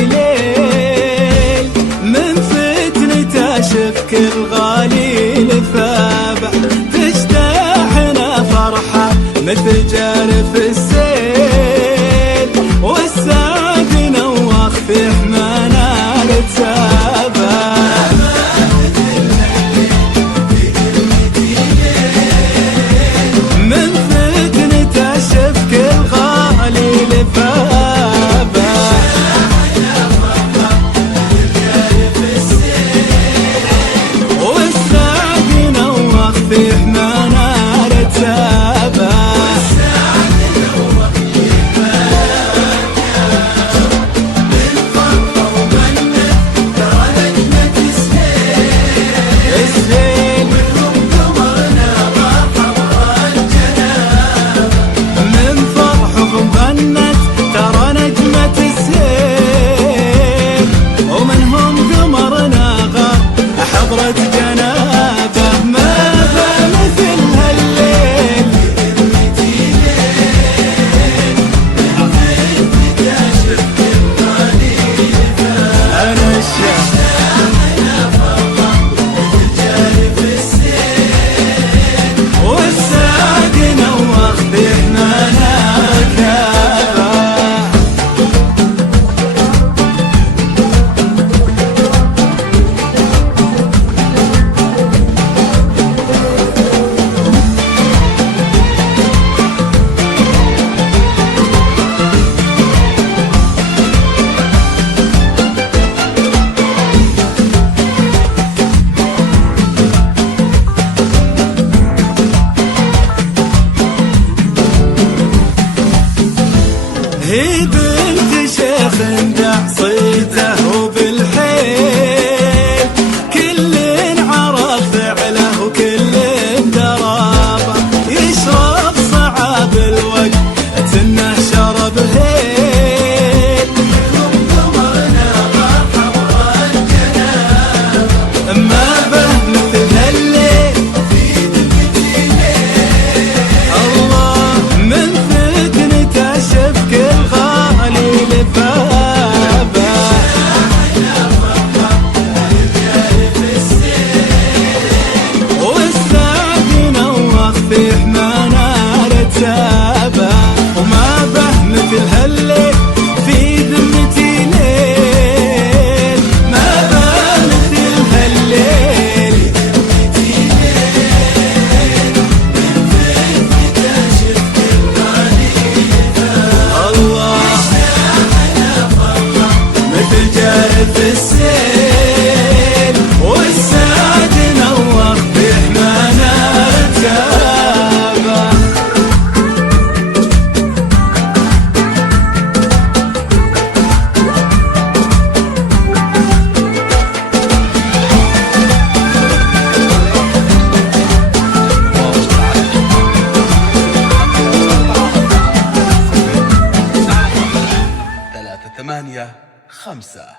ليل من فتنة شفك الغالي لفابع تجتاحنا فرحة مثل جارف السيل والسعد نوخ في حمانا نتسابع من فتنة شفك الغالي لفابع والسعد نوخ في حمانا نتسابع هي بنت شيخ دع صيته وبالحيل كل عرف فعله وكل درابه يشرب صعاب الوقت انه شرب هيل ما به مثل هالليل الله من فتنة شفك الغالي لفابع والسعد نوخ في حمانا نتسابع وما به مثل هالليل في ذمتي ليل ما به مثل هالليل الله مثل جارف السيل والسعد نوخ بحمانا نتسابع ثلاثة 8 5